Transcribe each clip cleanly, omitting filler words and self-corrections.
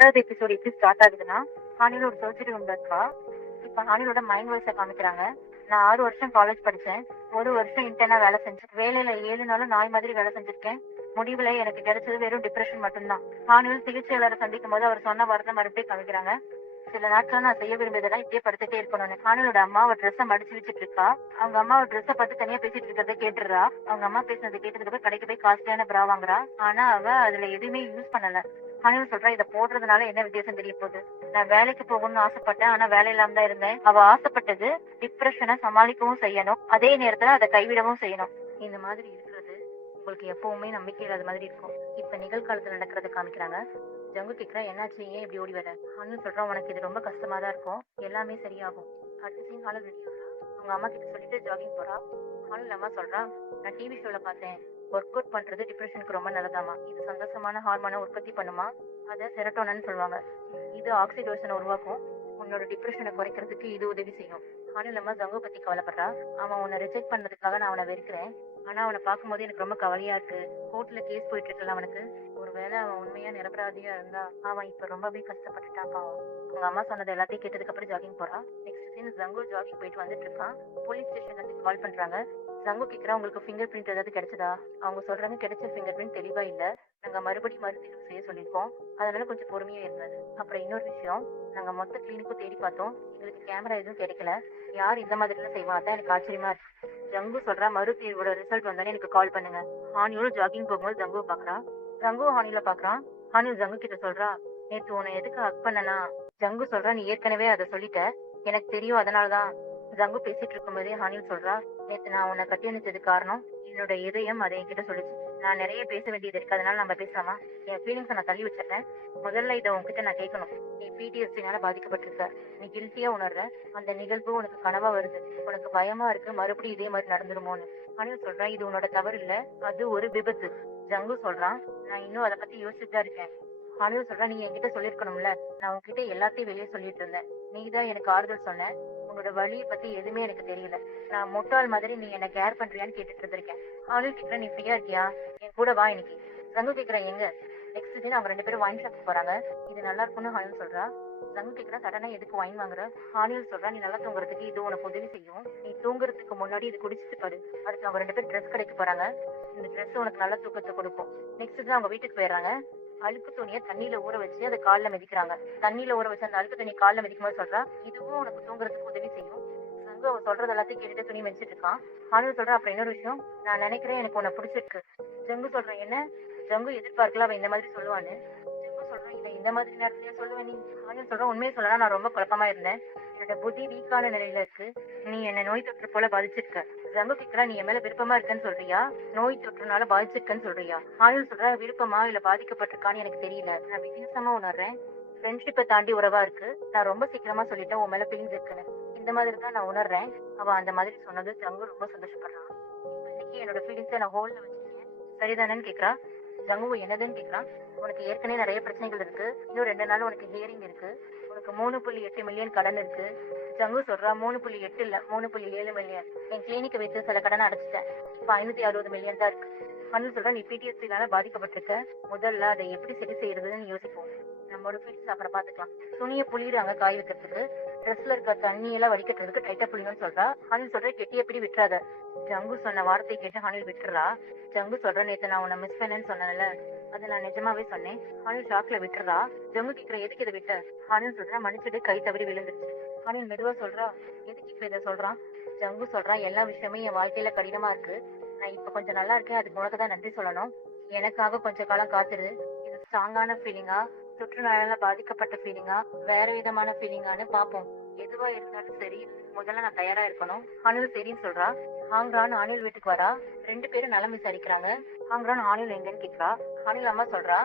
6வது எபிசோட் எப்படி ஸ்டார்ட் ஆகுதுன்னா, ஹானில ஒரு சர்ஜரி ஒன்று இருக்கா. இப்ப ஹானிலோட மைண்ட் வாய்ஸை காமிக்கிறாங்க. நான் 6 வருஷம் காலேஜ் படிச்சேன். 1 வருஷம் இன்டர்னா வேலை செஞ்சேன். வேலையில 7 நாளும் நாய் மாதிரி வேலை செஞ்சிருக்கேன். முடிவுல எனக்கு கிடைச்சது வெறும் டிப்ரெஷன் மட்டும்தான். ஹானில் சிகிச்சையாளரை சந்திக்கும் போது அவர் சொன்ன வார்த்தை மறுபடியும் காமிக்கிறாங்க. சில நாட்களா நான் செய்ய விரும்பியதெல்லாம் இப்படியே படுத்துட்டே இருக்கணும்னு. ஹானிலோட அம்மா ஒரு ட்ரெஸ்ஸை மடிச்சு வச்சுட்டு இருக்கா. அவங்க அம்மா ஒரு ட்ரெஸ்ஸை பார்த்து தனியா பேசிட்டு இருக்கிறத கேட்டுறா. அவங்க அம்மா பேசுனதை கேட்டதுக்கு போய் கடைக்கு போய் காஸ்ட்லியான பிரா வாங்குறா. ஆனா அவ அதுல எதுவுமே யூஸ் பண்ணல. ஹானில் சொல்றா, இதை போடுறதுனால என்ன வித்தியாசம் தெரிய போகுது. நான் வேலைக்கு போகணும்னு ஆசைப்பட்டேன், ஆனா வேலை இல்லாம தான் இருந்தேன். அவ ஆசைப்பட்டது டிப்ரெஷனை சமாளிக்கவும் செய்யணும், அதே நேரத்துல அதை கைவிடவும் செய்யணும். இந்த மாதிரி இருக்கிறது உங்களுக்கு எப்பவுமே நம்பிக்கை இல்லாத மாதிரி இருக்கும். இப்ப நிகழ்காலத்துல நடக்கிறத காமிக்கிறாங்க. ஜங்கு கேக்குறா, என்னாச்சு, ஏன் இப்படி ஓடி வர? ஹானில் சொல்றான், உனக்கு இது ரொம்ப கஷ்டமா தான் இருக்கும், எல்லாமே சரியாகும். அடுத்த சீன் ஹானில் ரெடி ஆகுறா. அவங்க அம்மா கிட்ட சொல்லிட்டு ஜாகிங் போறா. ஹானில் அம்மா சொல்றா, நான் டிவி ஷோல பார்த்தேன், ஒர்க் அவுட் பண்றது டிப்ரெஷனுக்கு ரொம்ப நல்லதாமா. இது சந்தோஷமான ஹார்மோனை உற்பத்தி பண்ணுமா, அதை செரட்டோனன்னு சொல்லுவாங்க. இது ஆக்சிடோசனை உருவாக்கும். உன்னோட டிப்ரெஷனை குறைக்கிறதுக்கு இது உதவி செய்யும். ஹானில் அம்மா ஜங்கு பத்தி கவலைப்படுறா. அவன் உன்னை ரிஜெக்ட் பண்ணதுக்காக நான் அவனை வெறுக்கிறேன், ஆனா அவனை பார்க்கும்போது எனக்கு ரொம்ப கவலையா இருக்கு. கோர்ட்ல கேஸ் போயிட்டு இருக்குல்ல அவனுக்கு, ஒருவேளை அவன் உண்மையா நிரபராதியா இருந்தா அவன் இப்ப ரொம்பவே கஷ்டப்பட்டுட்டான் பாவம். அவங்க அம்மா சொன்னது எல்லாத்தையும் கேட்டதுக்கு அப்புறம் ஜாகிங் போறா. நெக்ஸ்ட் சீன் ஜங்கு ஜாகிங் போயிட்டு வந்துட்டு இருக்கான். போலீஸ் ஸ்டேஷன்ல இருந்து கால் பண்றாங்க. ஜங்கு கேக்குறா, உங்களுக்கு ஃபிங்கர் பிரிண்ட் ஏதாவது கிடைச்சதா? அவங்க சொல்றாங்க, கிடைச்ச ஃபிங்கர் பிரிண்ட் தெளிவா இல்ல, நாங்க மறுபடியும் மறுதீர்வு செய்ய சொல்லியிருக்கோம், அதனால கொஞ்சம் பொறுமையா இருந்தது. அப்புறம் இன்னொரு விஷயம், நாங்க மொத்த கிளினிக்கும் தேடி பார்த்தோம், எங்களுக்கு கேமரா எதுவும் கிடைக்கல. யார் இந்த மாதிரி எல்லாம் செய்வா, அதான் எனக்கு ஆச்சரியமா இருக்கு. ஜங்கு சொல்றா, மறுதீர்வோட ரிசல்ட் வந்தானே எனக்கு கால் பண்ணுங்க. ஹானியோட ஜாகிங் போகும்போது ஜங்கு பாக்குறா. ஜங்கு ஹானில பாக்குறான். ஹானில் ஜங்கு கிட்ட சொல்றா, நேத்து உன்னை எதுக்கு ஹக் பண்ணனா? ஜங்கு சொல்றா, நீ ஏற்கனவே அதை சொல்லிட்ட, எனக்கு தெரியும், அதனாலதான். ஜங்கு பேசிட்டு இருக்கும் போதே ஹானில் சொல்றா, நேத்து நான் உன்னை கட்டி அணைச்சது காரணம் என்னோட இதயம் அதை என்கிட்ட சொல்லிச்சு. நான் நிறைய பேச வேண்டியது இருக்கு, அதனால நம்ம பேசாமா என் ஃபீலிங்ஸை நான் தள்ளி வச்சிருக்கேன். முதல்ல இதை உன்கிட்ட நான் கேட்கணும். நீ PTSD-னால பாதிக்கப்பட்டிருக்க, நீ கில்ட்டியா உணர்ற, அந்த நிகழ்வு உனக்கு கனவா வருது, உனக்கு பயமா இருக்கு மறுபடியும் இதே மாதிரி நடந்துருமோன்னு. ஹானில் சொல்றான், இது உன்னோட தவறு இல்ல, அது ஒரு விபத்து. ஜங்கு சொல்றான், நான் இன்னும் அதை பத்தி யோசிச்சுதான் இருக்கேன். ஹானில் சொல்றான், நீ என்கிட்ட சொல்லிருக்கணும்ல, நான் உன்கிட்ட எல்லாத்தையும் வெளியே சொல்லிட்டு இருந்தேன், நீ தான் எனக்கு ஆறுதல் சொன்ன, உன்னோட வழியை பத்தி எதுவுமே எனக்கு தெரியல, நான் முட்டாள் மாதிரி நீ என்ன கேர் பண்றியான்னு கேட்டுட்டு இருந்திருக்கேன். ஹானில் கேக்குற, நீ ஃப்ரீயா இருக்கியா, என் கூட வா இன்னைக்கு. ஜங்கு கேக்குறேன், எங்க? நெக்ஸ்ட் டே அவங்க 2 பேரும் வைன் ஷாப் போறாங்க. இது நல்லா இருக்கும்னு ஹானில் சொல்றா. ஜங்கு கேக்குறா, சடனா எதுக்கு வைன் வாங்குற? ஹானில் சொல்றா, நீ நல்லா தூங்குறதுக்கு இது உனக்கு உதவி செய்யும், நீ தூங்குறதுக்கு முன்னாடி இது குடிச்சிட்டு பாரு. அடுத்து அவங்க 2 பேரும் ட்ரெஸ் கடைக்கு போறாங்க. இந்த ட்ரெஸ் உனக்கு நல்ல தூக்கத்தை கொடுக்கும். நெக்ஸ்ட் டே அவங்க வீட்டுக்கு போயிடுறாங்க. அழுக்கு துணியை தண்ணியில ஊற வச்சு அதை கால்ல மிதிக்கிறாங்க. தண்ணியில ஊற வச்சு அந்த அழுக்கு தண்ணி கால்ல மிதிக்கும் போது சொல்றா, இதுவும் உனக்கு தூங்குறதுக்கு உதவி செய்யும். ஜங்கு அவ சொல்றது எல்லாத்தையும் கேட்டுட்டு துணி மிதிச்சிட்டு இருக்கான். ஹானில் சொல்றா, அப்புறம் இன்னொரு விஷயம், நான் நினைக்கிறேன் எனக்கு உன்னை பிடிச்சிருக்கு. ஜங்கு சொல்றேன், என்ன? ஜங்கு எதிர்பார்க்கல அவன் இந்த மாதிரி சொல்லுவான்னு. ஜங்கு சொல்றேன், இதை இந்த மாதிரி நேரத்துலயே சொல்லுவேன் நீ? ஹானில் சொல்றேன், உண்மையை சொல்லலாம், நான் ரொம்ப குழப்பமா இருந்தேன், என்னோட புத்தி வீக்கான நிலையில இருக்கு, நீ என்ன நோய் தொற்று போல பாதிச்சிருக்க. ஜங்கு கேக்குறா, நீ என் மேல விருப்பமா இருக்கன்னு சொல்றியா, நோய் தொற்றுனால பாதிச்சிருக்கன்னு சொல்றியா? ஹானில் சொல்றா, விருப்பமா இல்ல பாதிக்கப்பட்டிருக்கான்னு எனக்கு தெரியல, நான் வித்தியாசமா உணர்றேன், ஃப்ரெண்ட்ஷிப்பை தாண்டி உறவா இருக்கு, நான் ரொம்ப சீக்கிரமா சொல்லிட்டேன் உன் மேல ஃபீலிங்ஸ் இருக்குன்னு, இந்த மாதிரி தான் நான் உணர்றேன். அவ அந்த மாதிரி சொன்னது ஜங்கு ரொம்ப சந்தோஷப்படுறான். இன்னைக்கு என்னோட ஃபீலிங்ஸை நான் ஹோல்ல வச்சிருக்கேன், சரிதானேன்னு கேக்குறா. ஜங்கு என்னதுன்னு கேக்குறான். உனக்கு ஏற்கனவே நிறைய பிரச்சனைகள் இருக்கு, இன்னும் 2 நாள் உனக்கு ஹியரிங் இருக்கு, உனக்கு 3.8 மில்லியன் கடன் இருக்கு. ஜங்கு சொல்றா, 3.8 இல்ல 3.7 மில்லியன். என் கிளினிக்கை வச்சு சில கடனை அடைச்சிட்டேன், இப்ப 560 மில்லியன் தான் இருக்கு. ஹானில் சொல்றா, நீ PTSD-னால பாதிக்கப்பட்டிருக்க, முதல்ல அதை எப்படி சரி செய்யறதுன்னு யோசிப்போம், நம்மளோட ஃபீல்ஸ் அப்புறம் பாத்துக்கலாம். துணியை புளியிறாங்க காய வைக்கிறதுக்கு, ட்ரெஸ்ல இருக்க தண்ணி எல்லாம் வடிக்கிறதுக்கு டைட்டா புளிங்கன்னு சொல்றா. ஹானில் சொல்ற, கெட்டிய எப்படி விட்டுறாத. ஜங்கு சொன்ன வார்த்தையை கேட்டு ஹானில் விட்டுறா. ஜங்கு சொல்ற, நேத்து நான் உன்னை மிஸ் பண்ணேன்னு சொன்னேன்ல, அதை நான் நிஜமாவே சொன்னேன். ஹானில் ஷாக்ல விட்டுறா. ஜங்கு கேக்குற, எதுக்கு இதை விட்ட? ஹானில் சொல்றா, மன்னிச்சுட்டு, கை தவறி விழுந்துருச்சு. ஹானில் மெதுவா சொல்றா, எதுக்கு இப்ப இதை சொல்றான்? ஜங்கு சொல்றா, எல்லா விஷயமே என் வாழ்க்கையில கடினமா இருக்கு, நான் இப்ப கொஞ்சம் நல்லா இருக்கேன், அதுக்கு உனக்கு தான் நன்றி சொல்லணும், எனக்காக கொஞ்ச காலம் காத்துரு. இது ஸ்ட்ராங்கான ஃபீலிங்கா, தொற்றுநோயால பாதிக்கப்பட்ட ஃபீலிங்கா, வேற விதமான ஃபீலிங்கான்னு பாப்போம், எதுவா இருந்தாலும் சரி, முதல்ல நான் தயாரா இருக்கணும். ஹானில் சரின்னு சொல்றா. ஹாங்ரான் ஹானில் வீட்டுக்கு வரா. 2 பேரும் நலம் விசாரிக்கிறாங்க. ஹாங்ரான் ஹானில் எங்கன்னு கேக்குறா. ஹானில் அம்மா சொல்றா,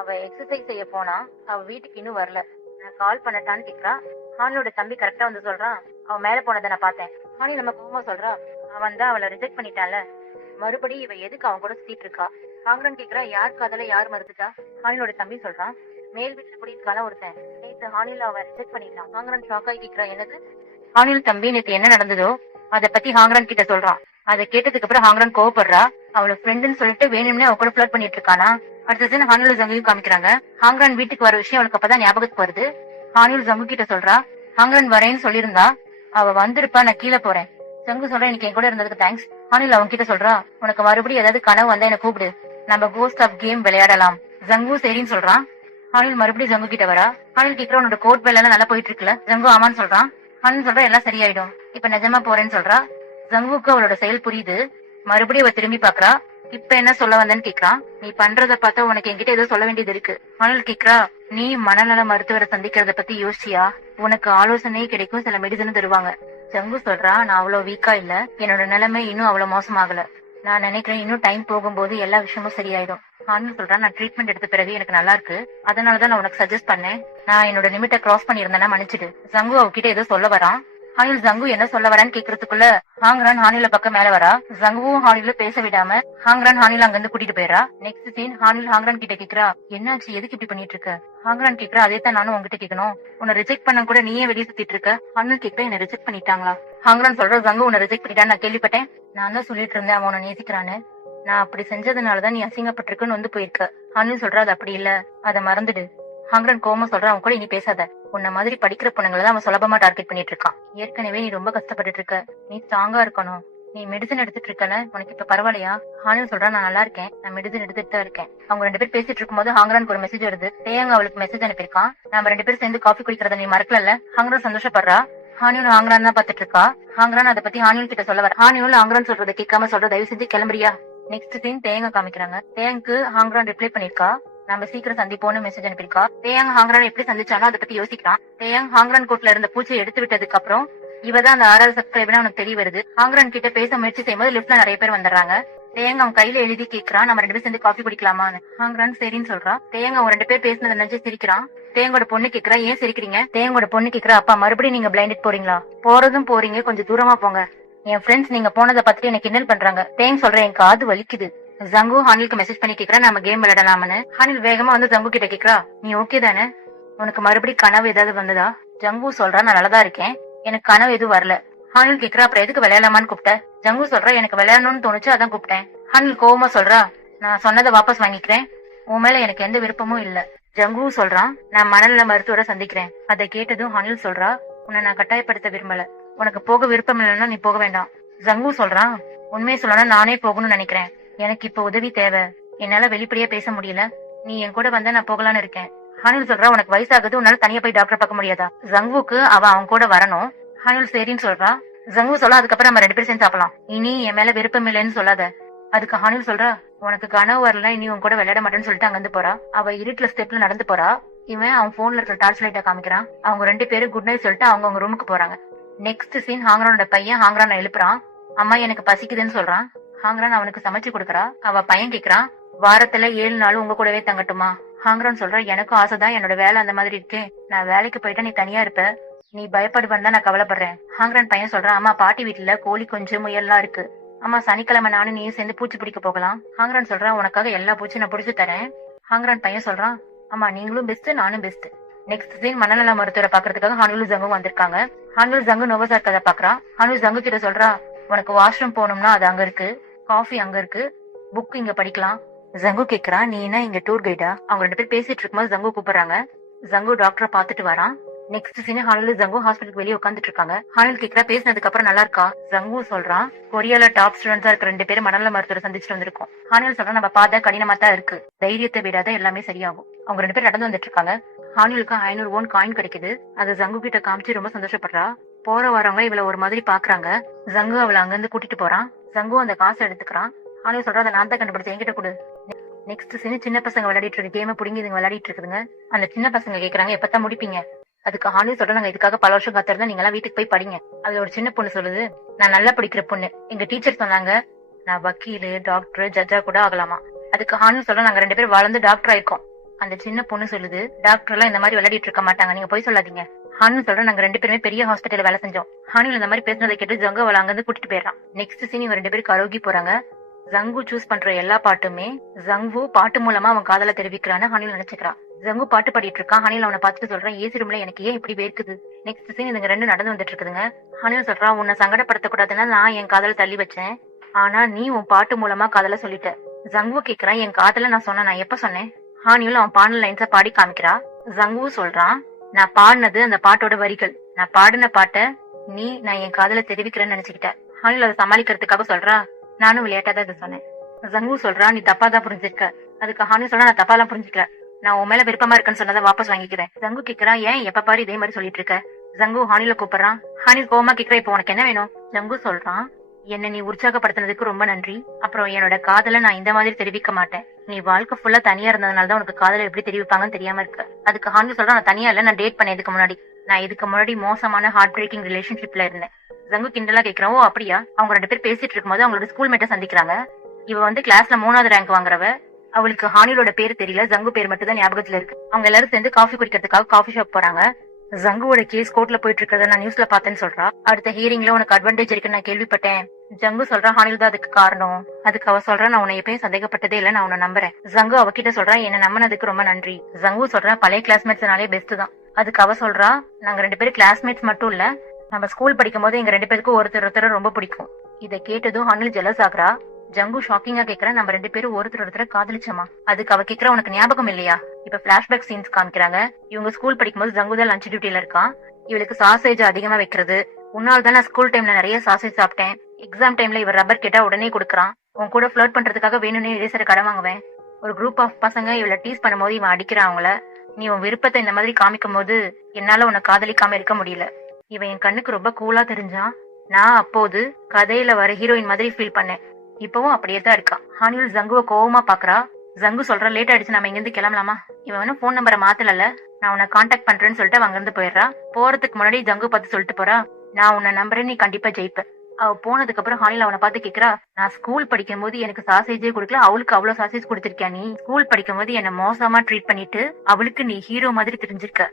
அவ எக்ஸசைஸ் செய்ய போனா, அவ வீட்டுக்கு இன்னும் வரல, நான் கால் பண்ணட்டான்னு கேக்குறா. ஹானிலோட தம்பி கரெக்டா வந்து சொல்றான், அவன் மேல போனதை நான் பார்த்தேன். ஹானில் நம்ம கோவமா சொல்றா, அவன் தான் அவளை ரிஜெக்ட் பண்ணிட்டான்ல, மறுபடியும் இவ எதுக்கு அவன் கூட சுத்திட்டு இருக்கா? ஹாங்ரான் கேக்குறா, யார் காதல யார் மறுத்துட்டா? ஹானிலோட தம்பி சொல்றான், மேல் வீட்டுல குடியிருக்கான ஒருத்தன், நேத்து ஹானில் அவன் ரிஜெக்ட் பண்ணிட்டான். ஹாங்ரான் ஷாக்காய் கேக்குறா, என்னது? ஹானில் தம்பி நேத்து என்ன நடந்ததோ அதை பத்தி ஹாங்ரான் கிட்ட சொல்றான். அதை கேட்டதுக்கு அப்புறம் ஹாங்ரான் கோவப்படுறா. அவளை ஃப்ரெண்டுன்னு சொல்லிட்டு வேணும்னே அவ கூட ஃபிளர்ட் பண்ணிட்டு இருக்கானா? அடுத்த சீன் ஹானிலும் ஜங்குவையும் காமிக்கிறாங்க. ஹாங்ரான் வீட்டுக்கு வர விஷயம் அவளுக்கு அப்பதான் ஞாபகத்துக்கு வருது. ஹானில் ஜங்கு கிட்ட சொல்றா, ஹாங்ரான் வரேன்னு சொல்லியிருந்தா, அவ வந்திருப்பா, நான் கீழே போறேன். ஜங்கு சொல்றா, எனக்கு என் கூட இருந்ததுக்கு தேங்க்ஸ். ஹானில் அவங்க கிட்ட சொல்றா, உனக்கு மறுபடியும் ஏதாவது கனவு வந்தா என்ன கூப்பிடு, நம்ம கோஸ்ட் ஆஃப் கேம் விளையாடலாம். ஜங்கு சரின்னு சொல்றான். ஹானில் மறுபடியும் ஜங்கு கிட்ட வரா. ஹானில் கேக்குற, உன்னோட கோட் வேலை எல்லாம் நல்லா போயிட்டு இருக்குல்ல? ஜங்கு ஆமான்னு சொல்றான். ஹானில் சொல்றா, எல்லாம் சரியாயிடும், இப்ப நிஜமா போறேன்னு சொல்றா. ஜங்குவுக்கு அவளோட செயல் புரியுது. மறுபடியும் அவ திரும்பி பாக்குறா. இப்ப என்ன சொல்ல வந்தேன்னு கேக்குறான். நீ பண்றத பார்த்தா உனக்கு என்கிட்ட ஏதோ சொல்ல வேண்டியது இருக்கு. ஹானில் கேக்குறா, நீ மனநல மருத்துவரை சந்திக்கிறத பத்தி யோசிச்சியா? உனக்கு ஆலோசனை கிடைக்கும், சில மெடிசனும் தருவாங்க. ஜங்கு சொல்றா, நான் அவ்வளவு வீக்கா இல்ல, என்னோட நிலைமை இன்னும் அவ்வளவு மோசமாகல. நான் நினைக்கிறேன் இன்னும் டைம் போகும்போது எல்லா விஷயமும் சரியாயிடும். ஹானில் சொல்றான், நான் ட்ரீட்மெண்ட் எடுத்த பிறகு எனக்கு நல்லா இருக்கு, அதனாலதான் நான் உனக்கு சஜஸ்ட் பண்ணேன். நான் என்னோட லிமிட்டை கிராஸ் பண்ணியிருந்தேன்னா மன்னிச்சிடு. ஜங்கு அவகிட்ட ஏதோ சொல்ல வரான். ஹானில் ஜங்கு என்ன சொல்ல வரான்னு கேக்குறதுக்குள்ள ஹாங்ரான் ஹானில பக்கம் மேல வரா. ஜங்குவும் ஹானில பேச விடாம ஹாங்ரான் ஹானில அங்க இருந்து கூட்டிட்டு போயிடா. நெக்ஸ்ட் சீன் ஹானில் ஹாங்ரான் கிட்ட கேக்குறா, என்னாச்சு, எதுக்கு இப்படி பண்ணிட்டு இருக்க? ஹாங்ரான் கேக்குறா, அதே தான் நானும் உங்ககிட்ட கேட்கணும், உன்னை ரிஜெக்ட் பண்ண கூட நீயே வெளியே சுத்திட்டு இருக்க. ஹானில் கேக்குறா, என்ன ரிஜெக்ட் பண்ணிட்டாங்களா? ஹாங்ரான் சொல்ற, ஜங்கு உன்னை ரிஜெக்ட் பண்ணிட்டான்னு நான் கேள்விப்பட்டேன். நான் தான் சொல்லிட்டு இருந்தேன் அவன் உன்னை நேசிக்கிறான்னு. நான் அப்படி செஞ்சதுனாலதான் நீ அசிங்கப்பட்டிருக்குன்னு வந்து போயிருக்க. ஹானில் சொல்றா, அது அப்படி இல்ல, அதை மறந்துடு. ஹாங்ரான் கோமா சொல்ற, அவன் கூட இனி பேசாத, உன்ன மாதிரி படிக்கிற பொண்ணுங்களை தான் அவன் சுலபமா டார்கெட் பண்ணிட்டு இருக்கான். ஏற்கனவே நீ ரொம்ப கஷ்டப்பட்டு இருக்க, நீ ஸ்ட்ராங்கா இருக்கணும். நீ மெடிசன் எடுத்துட்டு இருக்கல, உனக்கு இப்ப பரவாயில்லையா? ஹானில் சொல்றா, நான் நல்லா இருக்கேன், நான் மெடிசன் எடுத்துட்டு தான் இருக்கேன். அவங்க ரெண்டு பேர் பேசிட்டு இருக்கும்போது ஹாங்ரானுக்கு ஒரு மெசேஜ் வருது. தேங்க அவளுக்கு மெசேஜ் அனுப்பியிருக்கான், நம்ம ரெண்டு பேரும் சேர்ந்து காஃபி குடிக்கிறத நீ மறக்கல. ஹாங்ரான் சந்தோஷப்படுறா. ஹானியூல் ஹாங்ரான் தான் பாத்துட்டு இருக்கா. ஹாங்ரான் அதை பத்தி ஹானியூல் கிட்ட சொல்ல வர. ஹானியூல் ஹாங்ரான் சொல்றதை கேட்காம சொல்ற, தயவு செஞ்சு கிளம்புறியா? நெக்ஸ்ட் சீன் தேங்க காமிக்கிறாங்க. தேங்க்கு ஹாங்ரான் ரிப்ளை பண்ணிருக்கா, நம்ம சீக்கிரம் சந்திப்போன்னு மெசேஜ் அனுப்பியிருக்கா. தேயாங் ஹாங்ரான் எப்படி சந்திச்சாலும் அதை பத்தி யோசிக்கிறான். தேயாங் ஹாங்ரான் கோட்ல இருந்த பூச்சியை எடுத்து விட்டதுக்கு அப்புறம் இவதான் அந்த 6 சப்ஸ்கிரைபர் அவனுக்கு தெரிய வருது. ஹாங்ரான் கிட்ட பேச முயற்சி செய்யும்போது லிப்ட்ல நிறைய பேர் வந்துடுறாங்க. தேயாங் அவன் கையில எழுதி கேக்குறான், நம்ம ரெண்டு பேரும் சேர்ந்து காஃபி குடிக்கலாமான்னு. ஹாங்ரான் சரின்னு சொல்றான். தேயாங் அவன் ரெண்டு பேர் பேசினதை நினைச்சு சிரிக்கிறான். தேங்கோட பொண்ணு கேக்குறா, ஏன் சிரிக்கிறீங்க? தேங்கோட பொண்ணு கேக்குறா, அப்பா மறுபடியும் நீங்க பிளைண்டட் போறீங்களா? போறதும் போறீங்க, கொஞ்சம் தூரமா போங்க. என் ஃப்ரெண்ட்ஸ் நீங்க போனதை பார்த்துட்டு எனக்கு கிண்டல் பண்றாங்க. தேங் சொல்றேன், என் காது வலிக்குது. ஜங்கு ஹானிலுக்கு மெசேஜ் பண்ணி கேக்குறா, நம்ம கேம் விளையாடலாம்னு. ஹானில் வேகமா வந்து ஜங்கு கிட்ட கேக்குறா, நீ ஓகே தானே? உனக்கு மறுபடியும் கனவு ஏதாவது வந்ததா? ஜங்கு சொல்றா, நான் நல்லதா இருக்கேன், எனக்கு கனவு எதுவும் வரல. ஹானில் கேக்குறா, அப்புறம் எதுக்கு விளையாடலாமான்னு கூப்பிட்ட? ஜங்கு சொல்றா, எனக்கு விளையாடணும்னு தோணுச்சு, அதான் கூப்பிட்டேன். ஹானில் கோவமா சொல்றா, நான் சொன்னதை வாபஸ் வாங்கிக்கிறேன், உன் மேல எனக்கு எந்த விருப்பமும் இல்ல. ஜங்கு சொல்றான், நான் மனநல மருத்துவரை சந்திக்கிறேன். அதை கேட்டதும் ஹானில் சொல்றா, உன்னை நான் கட்டாயப்படுத்த விரும்பல, உனக்கு போக விருப்பம் இல்லைன்னா நீ போக வேண்டாம். ஜங்கு சொல்றான், உண்மையை சொல்லணும்னா நானே போகணும்னு நினைக்கிறேன், எனக்கு இப்ப உதவி தேவை, என்னால வெளிப்படையா பேச முடியல, நீ என் கூட வந்தா நான் போகலான்னு இருக்கேன். ஹானில் சொல்றா, உனக்கு வயசாகுது, உன்னால தனியா போய் டாக்டர் பார்க்க முடியாதா? ஜங்குவுக்கு அவன் கூட வரணும். ஹானில் சரின்னு சொல்றா. ஜங்கு சொல்ல, அதுக்கப்புறம் நம்ம ரெண்டு பேரும் சேர்ந்து சாப்பிடலாம், இனி என் மேல விருப்பம் இல்லைன்னு சொல்லாத. அதுக்கு ஹானில் சொல்றா, உனக்கு கனவு வரல, இனி உன் கூட விளையாட மாட்டேன்னு சொல்லிட்டு அங்கிருந்து போறா. அவ இருட்டுல ஸ்டெப்ல நடந்து போறா. இவன் அவன் போன்ல இருக்கிற டார்ச் லைட்டா காமிக்கிறான். அவங்க ரெண்டு பேரும் குட் நைட் சொல்லிட்டு அவங்க ரூமுக்கு போறாங்க. நெக்ஸ்ட் சீன் ஹாங்ரானோட பையன் ஹாங்ரான எழுப்புறான். அம்மா எனக்கு பசிக்குதுன்னு சொல்றான். ஹாங்ரான் அவனுக்கு சமைச்சு கொடுக்கறா. அவ பையன் கேக்குறான், வாரத்துல 7 நாள் உங்க கூடவே தங்கட்டுமா? ஹாங்ரான் சொல்றா, எனக்கும் ஆசைதான், என்னோட வேலை அந்த மாதிரி இருக்கே, நான் வேலைக்கு போயிட்டா நீ தனியா இருப்ப, நீ பயப்படுவான்னு தான் நான் கவலைப்படுறேன். ஹாங்ரான் பையன் சொல்றான், அம்மா பாட்டி வீட்டுல கோழி கொஞ்சம் முயல்லாம் இருக்கு, அம்மா சனிக்கிழமை நானும் நீயும் சேர்ந்து பூச்சி பிடிக்க போகலாம். ஹாங்ரான் சொல்றான், உனக்காக எல்லா பூச்சியும் நான் பிடிச்சு தரேன். ஹாங்ரான் பையன் சொல்றான், அம்மா நீங்களும் பெஸ்ட், நானும் பெஸ்ட். நெக்ஸ்ட் சீன் மனநல மருத்துவரை பாக்குறதுக்காக ஹானிலும் ஜங்கு வந்திருக்காங்க. ஹானில் ஜங்கு நோவசார் கதை பாக்குறான். ஹானில் ஜங்கு கிட்ட சொல்றா, உனக்கு வாஷ்ரூம் போகணும்னா அது அங்க இருக்கு, காஃபி அங்க இருக்கு, புக் இங்க படிக்கலாம். ஜங்கு கேக்குறா, நீ என்ன இங்க டூர் கைடா? அவங்க ரெண்டு பேர் பேசிட்டு இருக்கும்போது ஜங்கு கூப்பிடுறாங்க. ஜங்கு டாக்டரை பாத்துட்டு வரான். நெக்ஸ்ட் சீன் ஹானில் ஜங்கு ஹாஸ்பிட்டலுக்கு வெளியே உட்காந்துட்டு இருக்காங்க. ஹானில் கேக்குறா, பேசினதுக்கு அப்புறம் நல்லா இருக்கா? ஜங்கு சொல்றான், கொரியால டாப் ஸ்டூடெண்ட்ஸா இருக்க 2 பேரும் மனநல மருத்துவரை சந்திச்சுட்டு வந்திருக்கோம். ஹானில் சொல்றான், நம்ம பார்த்தா கடினமா தான் இருக்கு, தைரியத்தை விடாத, எல்லாமே சரியாகும். அவங்க 2 பேரும் நடந்து வந்துட்டு இருக்காங்க. ஹானிலுக்கு 500 won காயின் கிடைக்குது. அது ஜங்கு கிட்ட காமிச்சு ரொம்ப சந்தோஷப்படுறா. போற வரவங்க இவள ஒரு மாதிரி பாக்குறாங்க. ஜங்கு அவளை அங்கிருந்து கூட்டிட்டு போறான். ஜங்கு அந்த காசை எடுத்துக்கிறான். ஹானில் சொல்றா, அதை நான் தான் கண்டுபிடிச்சேன், என்கிட்ட கொடு. நெக்ஸ்ட் சீன் சின்ன பசங்க விளையாடிட்டு இருக்கு கேம புடிங்கி விளையாடிட்டு இருக்குதுங்க. அந்த சின்ன பசங்க கேக்குறாங்க, எப்பதான் முடிப்பீங்க? அதுக்கு ஹானில் சொல்ற, நாங்க இதுக்காக பல வருஷம் காத்திருந்தா, நீங்க எல்லாம் வீட்டுக்கு போய் படிங்க. அதுல ஒரு சின்ன பொண்ணு சொல்லுது, நான் நல்லா படிக்கிற பொண்ணு, எங்க டீச்சர் சொன்னாங்க நான் வக்கீலு, டாக்டர், ஜட்ஜா கூட ஆகலாமா. அதுக்கு ஹானில் சொல்ற, நாங்க 2 பேரும் வளர்ந்து டாக்டர் ஆயிருக்கோம். அந்த சின்ன பொண்ணு சொல்லுது, டாக்டர் எல்லாம் இந்த மாதிரி விளையாடிட்டு இருக்க மாட்டாங்க, நீங்க போய் சொல்லாதீங்க. ஹானில் சொல்ற, நாங்க 2 பேருமே பெரிய ஹாஸ்பிட்டல்ல வேலை செஞ்சோம். ஹானில் இந்த மாதிரி பேசுனதை கேட்டு ஜங்கு அவளை அங்கிருந்து கூட்டிட்டு போயிடறான். நெக்ஸ்ட் சீன் இவங்க 2 பேருக்கு கரோகி போறாங்க. ஜங்கு சூஸ் பண்ற எல்லா பாட்டுமே ஜங்கு பாட்டு மூலமா அவன் காதல தெரிவிக்கிறான்னு ஹானில் நினைச்சுக்கிறான். ஜங்கு பாட்டு பாடிட்டு இருக்கான். ஹானில் அவனை பார்த்துட்டு சொல்றான், ஏசி ரூம்ல எனக்கு ஏன் இப்படி வேர்க்குது. நெக்ஸ்ட் சீன் இதுங்க 2 நடந்து வந்துட்டு இருக்குதுங்க. ஹானில் சொல்றான், உன்னை சங்கடப்படுத்த கூடாதுன்னா நான் என் காதல தள்ளி வச்சேன், ஆனா நீ உன் பாட்டு மூலமா காதல சொல்லிட்ட, ஜங்கு கேக்குறான், என் காதுல நான் சொன்னேன், நான் எப்ப சொன்னேன்? ஹானியும் அவன் பாடின லைன்ஸ பாடி காமிக்கிறா. ஜங்கு சொல்றான், நான் பாடினது அந்த பாட்டோட வரிகள், நான் பாடின பாட்டை நான் என் காதுல தெரிவிக்கிறேன்னு நினைச்சுக்கிட்டேன். ஹானில் அதை சமாளிக்கிறதுக்காக சொல்றா, நானும் விளையாட்டா தான் இதை சொன்னேன். ஜங்கு சொல்றா, நீ தப்பா தான் புரிஞ்சிருக்க. அதுக்கு ஹானி சொல்றா, நான் தப்பா எல்லாம் புரிஞ்சுக்கிறேன், நான் உன் மேல விருப்பமா இருக்கேன்னு சொன்னதை வாபஸ் வாங்கிக்கிறேன். ஜங்கு கேக்குறான், ஏன் எப்ப பாரு இதே மாதிரி சொல்லிட்டு இருக்க? ஜங்கு ஹானில கூப்பிடுறான். ஹானி கோவமா கேக்குற, இப்போ உனக்கு என்ன வேணும்? ஜங்கு சொல்றான், என்ன நீ உற்சாகப்படுத்தினதுக்கு ரொம்ப நன்றி. அப்புறம் என்னோட காதல நான் இந்த மாதிரி தெரிவிக்க மாட்டேன். நீ வாழ்க்கை ஃபுல்லா தனியா இருந்ததுனாலதான் உனக்கு காதல எப்படி தெரிவிப்பாங்கன்னு தெரியாம இருக்க. அதுக்கு ஹானி சொல்றான், நான் தனியா இல்ல, நான் டேட் பண்ணேன் இதுக்கு முன்னாடி. நான் இதுக்கு முன்னாடி மோசமான ஹார்ட் பிரேக்கிங் ரிலேஷன்ஷிப்ல இருந்தேன். ஜங்கு கிண்டலா கேக்குறான், ஓ அப்படியா? அவங்க 2 பேர் பேசிட்டு இருக்கும்போது அவங்களோட ஸ்கூல் மேட்ட சந்திக்கிறாங்க. இவ வந்து கிளாஸ்ல 3வது ரேங்க் வாங்குறவ. அவளுக்கு ஹானிலோட பேரு தெரியல, ஜங்கு பேர் மட்டும் தான் ஞாபகத்துல இருக்கு. அவங்க எல்லாரும் சேர்ந்து காஃபி குடிக்கிறதுக்காக காஃபி ஷாப் போறாங்க. ஜங்குவோட கேஸ் கோர்ட்ல போயிட்டு இருக்கிறத நான் நியூஸ்ல பார்த்தேன்னு சொல்றா. அடுத்த ஹியரிங்ல உனக்கு அட்வான்டேஜ் இருக்குன்னு நான் கேள்விப்பட்டேன். ஜங்கு சொல்றா, ஹானில் தான் அதுக்கு காரணம். அதுக்கு அவ சொல்றா, நான் உன்னை எப்பயும் சந்தேகப்பட்டதே இல்ல, நான் உன்னை நம்புறேன். ஜங்கு அவகிட்ட சொல்றா, என்ன நம்பினதுக்கு ரொம்ப நன்றி. ஜங்கு சொல்றா, பழைய கிளாஸ்மேட்ஸ்னாலே பெஸ்ட் தான். அதுக்கு அவ சொல்றா, நாங்க 2 பேரும் கிளாஸ்மேட்ஸ் மட்டும் இல்ல, நம்ம ஸ்கூல் படிக்கும் போது எங்க 2 பேருக்கும் ஒருத்தர் ரொம்ப பிடிக்கும். இதை கேட்டதும் ஹானில் ஜெலஸ் ஆகுறா. ஜங்கு ஷாக்கிங்கா கேக்குறா, நம்ம 2 பேரும் ஒருத்தர் காதலிச்சோமா? அதுக்கு அவ கேக்குறா, உனக்கு ஞாபகம் இல்லையா? இப்ப பிளாஷ்பேக் சீன்ஸ் காமிக்கிறாங்க. இவங்க ஸ்கூல் படிக்கும்போது ஜங்கு தான் லஞ்ச் டியூட்டில இருக்கான். இவளுக்கு சாசேஜ் அதிகமா வைக்கிறது. உன்னால தான் நான் ஸ்கூல் டைம்ல நிறைய சாசேஜ் சாப்பிட்டேன். எக்ஸாம் டைம்ல இவர் ரப்பர் கேட்டா உடனே கொடுக்கறான். உன் கூட ஃபிளர்ட் பண்றதுக்காக வேணும்னே இரேசரை கடன் வாங்குவேன். ஒரு குரூப் ஆஃப் பசங்க இவளை டீஸ் பண்ணும்போது இவன் அடிக்கிறான் அவங்கள. நீ உன் விருப்பத்தை இந்த மாதிரி காமிக்கும் போது என்னால உன்னை காதலிக்காம இருக்க முடியல. இவன் என் கண்ணுக்கு ரொம்ப கூலா தெரிஞ்சான். நான் அப்போது கதையில வர ஹீரோயின் மாதிரி ஃபீல் பண்ணேன். இப்பவும் அப்படியே தான் இருக்கான். ஹானியில் ஜங்குவை கோவமா பாக்குறா. ஜங்கு சொல்ற, லேட் ஆயிடுச்சு, நம்ம இங்க இருந்து கிளம்பலாமா? இவன் போன் நம்பரை மாத்தல, நான் உன்னை கான்டாக்ட் பண்றேன்னு சொல்லிட்டு அவங்க இருந்து போயிடுறா. போறதுக்கு முன்னாடி ஜங்கு பார்த்து சொல்லிட்டு போறா, நான் உன்னை நம்புறேன், நீ கண்டிப்பா ஜெயிப்ப. அவ போனதுக்கு அப்புறம் ஹானில் அவனை பார்த்து கேக்குறா, நான் ஸ்கூல் படிக்கும் போது எனக்கு சாசேஜே கொடுக்கல, அவளுக்கு அவ்வளவு சாசேஜ் கொடுத்திருக்கியா? நீ ஸ்கூல் படிக்கும் போது என்ன மோசமா ட்ரீட் பண்ணிட்டு அவளுக்கு நீ ஹீரோ மாதிரி தெரிஞ்சிருக்க.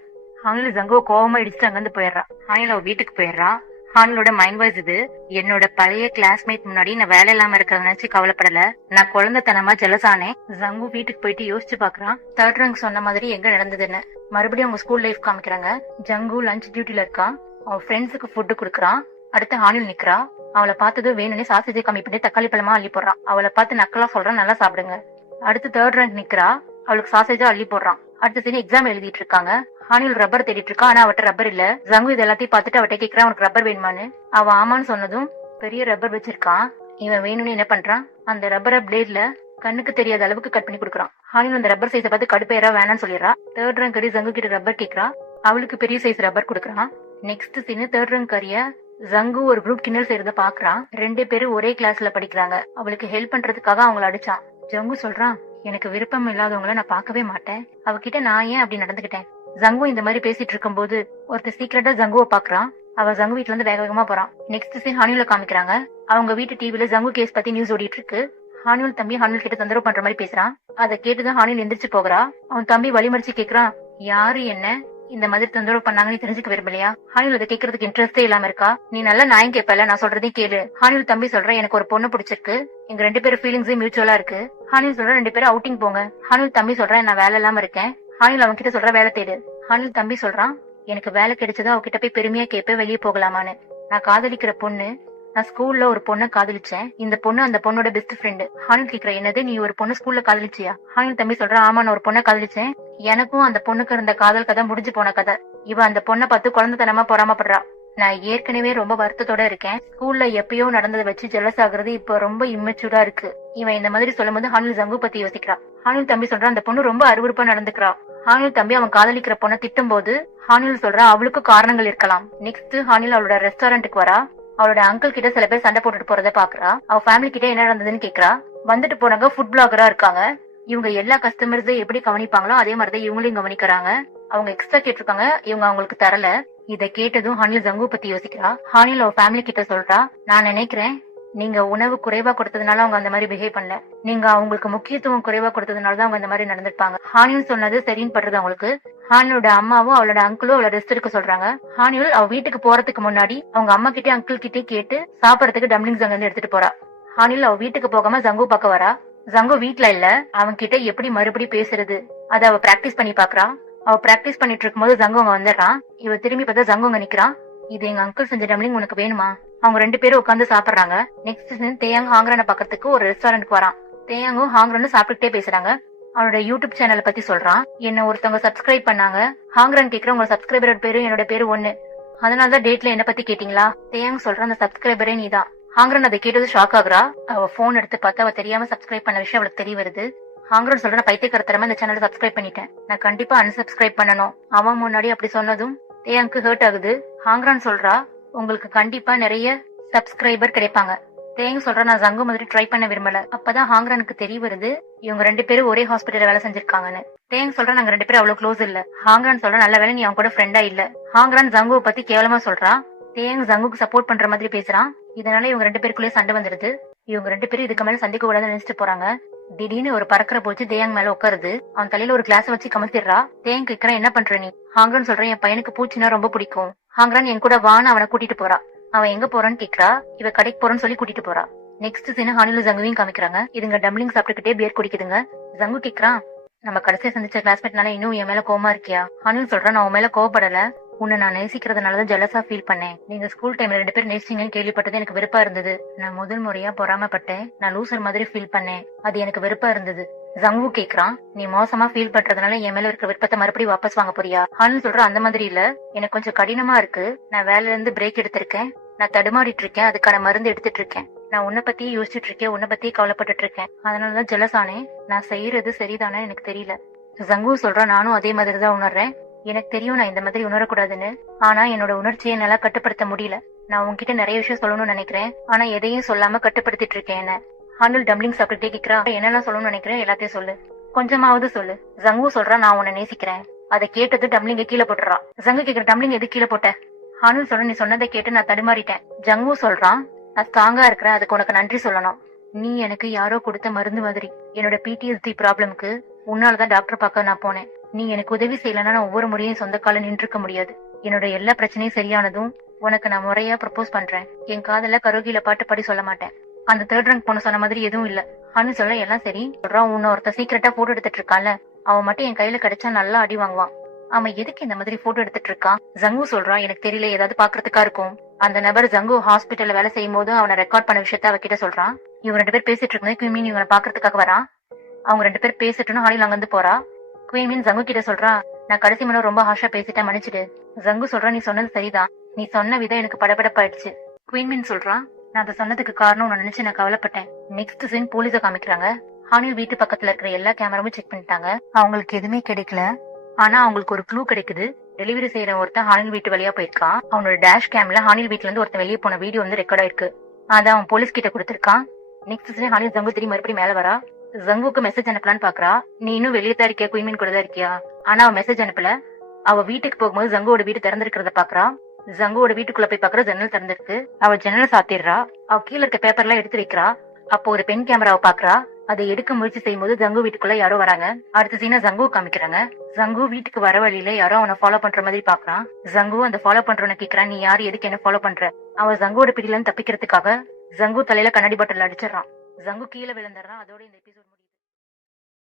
ஹானில் ஜங்குவை கோவமா இடிச்சுட்டு அங்கிருந்து போயிடுறா. ஹானில் அவ வீட்டுக்கு போயிடுறா. ஹானிலோட மைண்ட் வாய்ஸ் இது, என்னோட பழைய கிளாஸ்மேட் முன்னாடி நான் வேலை இல்லாம இருக்கிறத நினைச்சு கவலைப்படல, நான் குழந்தைத்தனமா ஜெலசானே. ஜங்கு வீட்டுக்கு போயிட்டு யோசிச்சு பாக்குறான், 3rd ரேங்க் சொன்ன மாதிரி எங்க நடந்ததுன்னு. மறுபடியும் அவங்க ஸ்கூல் லைஃப் காமிக்கிறாங்க. ஜங்கு லஞ்ச் டியூட்டில இருக்கான். அவன் ஃப்ரெண்ட்ஸுக்கு ஃபுட்டு குடுக்கறான். அடுத்து ஹானில் நிக்கிறா. அவளை பார்த்தது வேணும்னே சாசேஜை கம்மி பண்ணி தக்காளி பழமா அள்ளி போடுறான். அவளை பார்த்து நக்கலா சொல்றான், நல்லா சாப்பிடுங்க. அடுத்து 3rd ரேங்க் நிக்கிறா. அவளுக்கு சாசேஜா அள்ளி போடுறான். அடுத்த சீன் எக்ஸாம் எழுதிட்டு இருக்காங்க. ஹானில் ரப்பர் தேடிட்டு இருக்கா, ஆனா அவட்ட ரப்பர் இல்ல. ஜங்கு இது எல்லாத்தையும் பார்த்துட்டு அவட்ட கேக்குறான், உனக்கு ரப்பர் வேணுமான்னு. அவ ஆமான்னு சொன்னதும் பெரிய ரப்பர் வச்சிருக்கான். இவன் வேணும்னு என்ன பண்றான், அந்த ரப்பரை பிளேட்ல கண்ணுக்கு தெரியாத அளவுக்கு கட் பண்ணி கொடுக்குறான். ஹானில் அந்த ரப்பர் சைஸை பார்த்து கடுப்பேரா வேணான்னு சொல்லிடுறா. 3rd ரேங்க் கறி ஜங்கு கிட்ட ரப்பர் கேக்குறா. அவளுக்கு பெரிய சைஸ் ரப்பர் கொடுக்குறான். நெக்ஸ்ட் சீன் 3rd ரேங்க் கறிய ஜங்கு ஒரு குரூப் கிண்டல் செய்யறத பாக்குறான். 2 பேரும் ஒரே கிளாஸ்ல படிக்கிறாங்க. அவளுக்கு ஹெல்ப் பண்றதுக்காக அவங்கள அடிச்சான். ஜங்கு சொல்றான், எனக்கு விருப்பம் இல்லாதவங்கள நான் பார்க்கவே மாட்டேன், அவகிட்ட நான் ஏன் அப்படி நடந்துகிட்டேன்? ஜங்கு இந்த மாதிரி பேசிட்டு இருக்கும் போது ஒருத்தர் சீக்கிரட்டா ஜங்குவை பாக்குறான். அவ ஜங்கு வீட்டுல இருந்து வேக வேகமா போறான். நெக்ஸ்ட் சீன் ஹானியூல காமிக்கிறாங்க. அவங்க வீட்டு டிவில ஜங்கு கேஸ் பத்தி நியூஸ் ஓடிட்டு இருக்கு. ஹானியூல் தம்பி ஹானியூல் கிட்ட தொந்தரவு பண்ற மாதிரி பேசுறான். அதை கேட்டுதான் ஹானியூல் எந்திரிச்சு போகிறா. அவன் தம்பி வழிமறிச்சு கேக்குறான், யாரு என்ன இந்த மாதிரி தொந்தரவு பண்ணாங்கன்னு தெரிஞ்சுக்க விரும்பலையா? ஹானியூல் அதை கேட்கறதுக்கு இன்ட்ரெஸ்டே இல்லாம இருக்கா. நீ நல்லா நாயம் கேட்பல, நான் சொல்றதையும் கேளு. ஹானியூல் தம்பி சொல்ற, எனக்கு ஒரு பொண்ணு பிடிச்சிருக்கு, எங்க 2 பேரும் ஃபீலிங்ஸே மியூச்சுவலா இருக்கு. ஹானியூல் சொல்ற, 2 பேரும் அவுட்டிங் போங்க. ஹானியூல் தம்பி சொல்ற, நான் வேலை இல்லாம இருக்கேன். ஹானியூல் அவன் கிட்ட சொல்ற, வேலை தேடு. ஹானியூல் தம்பி சொல்றான், எனக்கு வேலை கிடைச்சதா அவகிட்ட போய் பெருமையா கேட்பேன், வெளியே போகலாமான்னு. நான் காதலிக்கிற பொண்ணு, நான் ஸ்கூல்ல ஒரு பொண்ணை காதலிச்சேன். இந்த பொண்ணு அந்த பொண்ணோட பெஸ்ட் ஃப்ரெண்டு. ஹானில் கேக்குற, என்னது நீ ஒரு பொண்ணு ஸ்கூல்ல காதலிச்சியா? ஹானில் தம்பி சொல்றான், ஆமா நான் ஒரு பொண்ணை காதலிச்சேன். எனக்கும் அந்த பொண்ணுக்கு இருந்த காதல் கதை முடிஞ்சு போன கதை. இவ அந்த பொண்ணை பார்த்து குழந்தைத்தனமா பொறாமப்படுறா. நான் ஏற்கனவே ரொம்ப வருத்தத்தோட இருக்கேன். ஸ்கூல்ல எப்பயோ நடந்ததை வச்சு ஜெலஸ் ஆகுறது இப்ப ரொம்ப இம்மெச்சூரா இருக்கு. இவன் இந்த மாதிரி சொல்லும் போது ஹானில் ஜங்கு பத்தி யோசிக்கிறா. ஹானில் தம்பி சொல்றான், அந்த பொண்ணு ரொம்ப அருவருப்பா நடந்துக்கிறா. ஹானில் தம்பி அவன் காதலிக்கிற பொண்ணை திட்டும் போது ஹானில் சொல்றா, அவளுக்கு காரணங்கள் இருக்கலாம். நெக்ஸ்ட் ஹானில் அவளோட ரெஸ்டாரண்ட்டுக்கு வரா. அவளோட அங்கிள் கிட்ட சில பேர் சண்டை போட்டுட்டு போறத பாக்குறா. அவ ஃபேமிலி கிட்ட என்ன நடந்ததுன்னு கேக்குறா. வந்துட்டு போனாங்க ஃபுட் பிளாகரா இருக்காங்க. இவங்க எல்லா கஸ்டமர்ஸையும் எப்படி கவனிப்பாங்களோ அதே மாதிரிதான் இவங்களையும் கவனிக்கிறாங்க. அவங்க எக்ஸ்ட்ரா கேட்டிருக்காங்க, இவங்க அவங்களுக்கு தரல. இதை கேட்டதும் ஹானில் ஜங்கு பத்தி யோசிக்கிறா. ஹானில் அவ ஃபேமிலி கிட்ட சொல்றா, நான் நினைக்கிறேன் நீங்க உணவு குறைவா கொடுத்ததுனால அவங்க அந்த மாதிரி பிஹேவ் பண்ணல, நீங்க அவங்களுக்கு முக்கியத்துவம் குறைவா கொடுத்ததுனாலதான் அவங்க இந்த மாதிரி நடந்திருப்பாங்க. ஹானில் சொன்னது சரின்னு படுறது அவங்களுக்கு. ஹானியோட அம்மாவும் அவளோட அங்கிளும் அவளை ரெஸ்ட் எடுக்க சொல்றாங்க. ஹானில் அவ வீட்டுக்கு போறதுக்கு முன்னாடி அவங்க அம்மா கிட்டே அங்கிள் கிட்டே கேட்டு சாப்பிடறதுக்கு டம்ளிங்ஸ் அங்க இருந்து எடுத்துட்டு போறா. ஹானில் அவ வீட்டுக்கு போகாம ஜங்கு பார்க்க வரா. ஜங்கு வீட்டுல இல்ல, அவங்க கிட்ட எப்படி மறுபடியும் பேசுறது அதை அவ பிராக்டிஸ் பண்ணி பாக்குறா. அவ பிராக்டிஸ் பண்ணிட்டு இருக்கும் போது ஜங்கு அங்க வந்துடுறான். இவ திரும்பி பார்த்தா ஜங்கு அங்க நிக்கிறான். இது எங்க அங்கிள் செஞ்ச டம்ளிங், உனக்கு வேணுமா? அவங்க 2 பேரும் உட்காந்து சாப்பிடுறாங்க. நெக்ஸ்ட் தேயாங் ஹாங்கரான பாக்கிறதுக்கு ஒரு ரெஸ்டாரண்ட்க்கு வரான். தேயாங்கும் ஹாங்ரனும் சாப்பிட்டுட்டே பேசுறாங்க. அவனோட யூடியூப் சேனலை பத்தி சொல்றான். என்ன ஒருத்தவங்க சப்ஸ்கிரைப் பண்ணாங்க. ஹாங்ரன் கேக்குற உங்க சப்ஸ்கிரைபரோட பேரு என்னோட பேரு ஒண்ணு, அதனாலதான் டேட்ல என்ன பத்தி கேட்டீங்களா? தேயாங் சொல்ற அந்த சப்ஸ்கிரைபரே நீதான். ஹாங்ரன் அதை கேட்டது ஷாக் ஆகுறா. அவ போன் எடுத்து பார்த்தா அவ தெரியாம சப்ஸ்கிரைப் பண்ண விஷயம் அவளுக்கு தெரிய வருது. ஹாங்ரன் சொல்ற பைத்தியக்காரத்தனமா இந்த சேனலை சப்ஸ்கிரைப் பண்ணிட்டேன், நான் கண்டிப்பா அன்சப்ஸ்கிரைப் பண்ணணும். அவன் முன்னாடி அப்படி சொன்னதும் தேயாங்க்கு ஹர்ட் ஆகுது. ஹாங்ரன் சொல்றா உங்களுக்கு கண்டிப்பா நிறைய சப்ஸ்கிரைபர் கிடைப்பாங்க. தேயாங் சொல்ற நான் ஜங்கு மாதிரி ட்ரை பண்ண விரும்பல. அப்பதான் ஹாங்ரனுக்கு தெரிய வருது இவங்க 2 பேரும் ஒரே ஹாஸ்பிட்டல்ல வேலை செஞ்சிருக்காங்கன்னு. தேயாங் சொல்ற நாங்க 2 பேரும் அவ்வளவு க்ளோஸ் இல்ல. ஹாங்ரன் சொல்ற நல்ல வேலை நீ அவன் கூட ஃப்ரெண்டா இல்ல. ஹாங்ரன் ஜங்குவை பத்தி கேவலமா சொல்றான். தேயாங் ஜங்குக்கு சப்போர்ட் பண்ற மாதிரி பேசுறான். இதனால இவங்க 2 பேருக்குள்ளே சண்டை வந்துருது. இவங்க 2 பேரும் இதுக்கு மேல சந்திக்க கூடாதுன்னு நினைச்சிட்டு போறாங்க. திடீர்னு ஒரு பறக்கிற போச்சு தேயாங் மேல உட்காருது. அவன் தலையில ஒரு கிளாஸ் வச்சு கமத்திடுறா. தேயாங் கேக்குறான் என்ன பண்ற நீ? ஹாங்ரன் சொல்றேன் என் பையனுக்கு பூச்சினா ரொம்ப பிடிக்கும். ஹாங்ரன் என் கூட வான்னு அவனை கூட்டிட்டு போறா. அவன் எங்க போறான்னு கேக்குறா. இவ கடைக்கு போறன்னு சொல்லி கூட்டிட்டு போறா. நெக்ஸ்ட் சீன் ஹானிலும் ஜங்குவையும் காமிக்கிறாங்க. இதுங்க டம்ளிங் சாப்பிட்டுக்கிட்டே பியர் குடிக்குதுங்க. ஜங்கு கேக்குறான் நம்ம கடைசியா சந்திச்ச கிளாஸ்மேட்னால இன்னும் என் மேல கோவமா இருக்கியா? ஹானில் சொல்றான் நான் உன் மேல கோவப்படல, உன்னை நான் நேசிக்கிறதுனாலதான் ஜெலஸா ஃபீல் பண்ணேன். நீங்க ஸ்கூல் டைம்ல 2 பேரும் நேசிச்சீங்கன்னு கேள்விப்பட்டது எனக்கு வெறுப்பா இருந்தது. நான் முதல் முறையா பொறாமப்பட்டேன். நான் லூசர் மாதிரி ஃபீல் பண்ணேன். அது எனக்கு வெறுப்பா இருந்தது. ஜங்கு கேக்குறான் நீ மோசமா ஃபீல் பண்றதுனால என் மேல இருக்க விருப்பத்தை மறுபடியும் வாபஸ் வாங்க போறியா? ஹானில் சொல்ற அந்த மாதிரி இல்ல, எனக்கு கொஞ்சம் கடினமா இருக்கு. நான் வேலையில இருந்து பிரேக் எடுத்திருக்கேன். நான் தடுமாடிட்டு இருக்கேன். அதுக்கான மருந்து எடுத்துட்டு இருக்கேன். நான் உன்னை பத்தியே யோசிச்சுட்டு இருக்கேன். உன்னை பத்தியே கவலைப்பட்டு இருக்கேன். அதனாலதான் ஜெலஸ் ஆனேன். நான் செய்யறது சரிதானே எனக்கு தெரியல. ஜங்கு சொல்றான் நானும் அதே மாதிரிதான் உணர்றேன். எனக்கு தெரியும் நான் இந்த மாதிரி உணரக்கூடாதுன்னு. ஆனா என்னோட உணர்ச்சியை என்னால கட்டுப்படுத்த முடியல. நான் உன்கிட்ட நிறைய விஷயம் சொல்லணும்னு நினைக்கிறேன். ஆனா எதையும் சொல்லாம கட்டுப்படுத்திட்டு இருக்கேன் என்ன. ஹானில் டம்ளிங் சாப்பிட்டுட்டே கேக்குறா என்னெல்லாம் சொல்லணும்னு நினைக்கிறேன் எல்லாத்தையும் சொல்லு, கொஞ்சமாவது சொல்லு. ஜங்கு சொல்றா நான் உன்னை நேசிக்கிறேன். அதை கேட்டது டம்ளிங்க கீழே போட்டுறா. ஜங்கு கேக்குற டம்ளிங் எது கீழே போட்ட? ஹானில் சொல்ற நீ சொன்னதை கேட்டு நான் தடுமாறிட்டேன். ஜங்கு சொல்றான் நான் ஸ்ட்ராங்கா இருக்கிறேன், அதுக்கு உனக்கு நன்றி சொல்லணும். நீ எனக்கு யாரோ கொடுத்த மருந்து மாதிரி. என்னோட PTSD ப்ராப்ளம்க்கு உன்னாலதான் டாக்டர் பார்க்க நான் போனேன். நீ எனக்கு உதவி செய்யலன்னா நான் ஒவ்வொரு முறையும் சொந்த கால நின்றுக்க முடியாது. என்னோட எல்லா பிரச்சனையும் சரியானதும் உனக்கு நான் முறையா ப்ரப்போஸ் பண்றேன். என் காதல கரோகில பாட்டு பாடி சொல்ல மாட்டேன். அந்த 3rd ரேங்க் பொண்ணு சொன்ன மாதிரி எதுவும் இல்ல. ஹானு சொல்ல எல்லாம் சரி. சொல்றான் உன்ன ஒருத்த சீக்கிரட்டா போட்டோ எடுத்துட்டு இருக்கான்ல, அவன் மட்டும் என் கையில கிடைச்சா நல்லா அடி வாங்குவான். அவன் எதுக்கு இந்த மாதிரி போட்டோ எடுத்துட்டு இருக்கான்? ஜங்கு சொல்றான் எனக்கு தெரியல, ஏதாவது பாக்குறதுக்கா இருக்கும். அந்த நபர் ஜங்கு ஹாஸ்பிட்டல்ல வேலை செய்யும் போது அவனை ரெக்கார்ட் பண்ண விஷயத்த அவகிட்ட சொல்றான். இவங்க 2 பேர் பேசிட்டு இருக்கும்போது குயிமின் இவனை பாக்குறதுக்காக வரான். அவங்க 2 பேர் பேசிட்டுன்னு ஹானில் அங்கிருந்து போறா. குயிமின் ஜங்கு கிட்ட சொல்றா நான் கடைசி மணி ரொம்ப ஹாஷா பேசிட்டேன், மன்னிச்சிடு. ஜங்கு சொல்றான் நீ சொன்னது சரிதான், நீ சொன்ன விதம் எனக்கு படபடப்பாயிடுச்சு. குயின்மின் சொல்றான் நான் அதை சொன்னதுக்கு காரணம் நான் நினைச்சு நான் கவலைப்பட்டேன். நெக்ஸ்ட் சீன் போலீஸ காமிக்கிறாங்க. ஹானில் வீட்டு பக்கத்துல இருக்கிற எல்லா கேமராவும் செக் பண்ணிட்டாங்க. அவங்களுக்கு எதுவுமே கிடைக்கல. ஆனா அவங்களுக்கு ஒரு க்ளூ கிடைக்குது. டெலிவரி செய்யற ஒருத்தன் ஹானில் வீட்டு வழியா போயிருக்கான். அவனோட டேஷ் கேம்ல ஹானில் வீட்டுல இருந்து ஒருத்தன் வெளியே போன வீடியோ வந்து ரெக்கார்ட் ஆயிருக்கு. அதான் அவன் போலீஸ் கிட்ட கொடுத்திருக்கான். நெக்ஸ்ட் சீன் ஹானில் ஜங்கு திரும்பி மறுபடியும் மேல வரா. ஜங்குக்கு மெசேஜ் அனுப்பலான்னு பாக்குறா. நீ இன்னும் வெளியே தான் இருக்கியா, குயின்மின் கூட தான் இருக்கியா? ஆனா அவ மெசேஜ் அனுப்பல. அவ வீட்டுக்கு போகும்போது ஜங்குவோட வீடு திறந்திருக்கிறத பாக்குறா. ஜங்குவோட வீட்டுக்குள்ள போய் பாக்குற ஜன்னல் திறந்திருக்கு. அவ ஜன்னலை சாத்திடுறா. அவ கீழே இருக்க பேப்பர் எல்லாம் எடுத்து வைக்கிறா. அப்போ ஒரு பென் கேமராவை பாக்குறா. அதை எடுக்க முயற்சி செய்யும் போது ஜங்கு வீட்டுக்குள்ள யாரோ வராங்க. அடுத்த சீனா ஜங்கு காமிக்கிறாங்க. ஜங்கு வீட்டுக்கு வர வழியில யாரோ அவனை ஃபாலோ பண்ற மாதிரி பாக்குறான். ஜங்கு அந்த ஃபாலோ பண்றவனை கேக்குறான் நீ யாரு, எதுக்கு என்ன ஃபாலோ பண்ற? அவன் ஜங்குவோட பிடியில இருந்து தப்பிக்கிறதுக்காக ஜங்கு தலையில கண்ணாடி பாட்டில் அடிச்சிடறான். ஜங்கு கீழே விழுந்துடுறான். அதோட இந்த எபிசோட்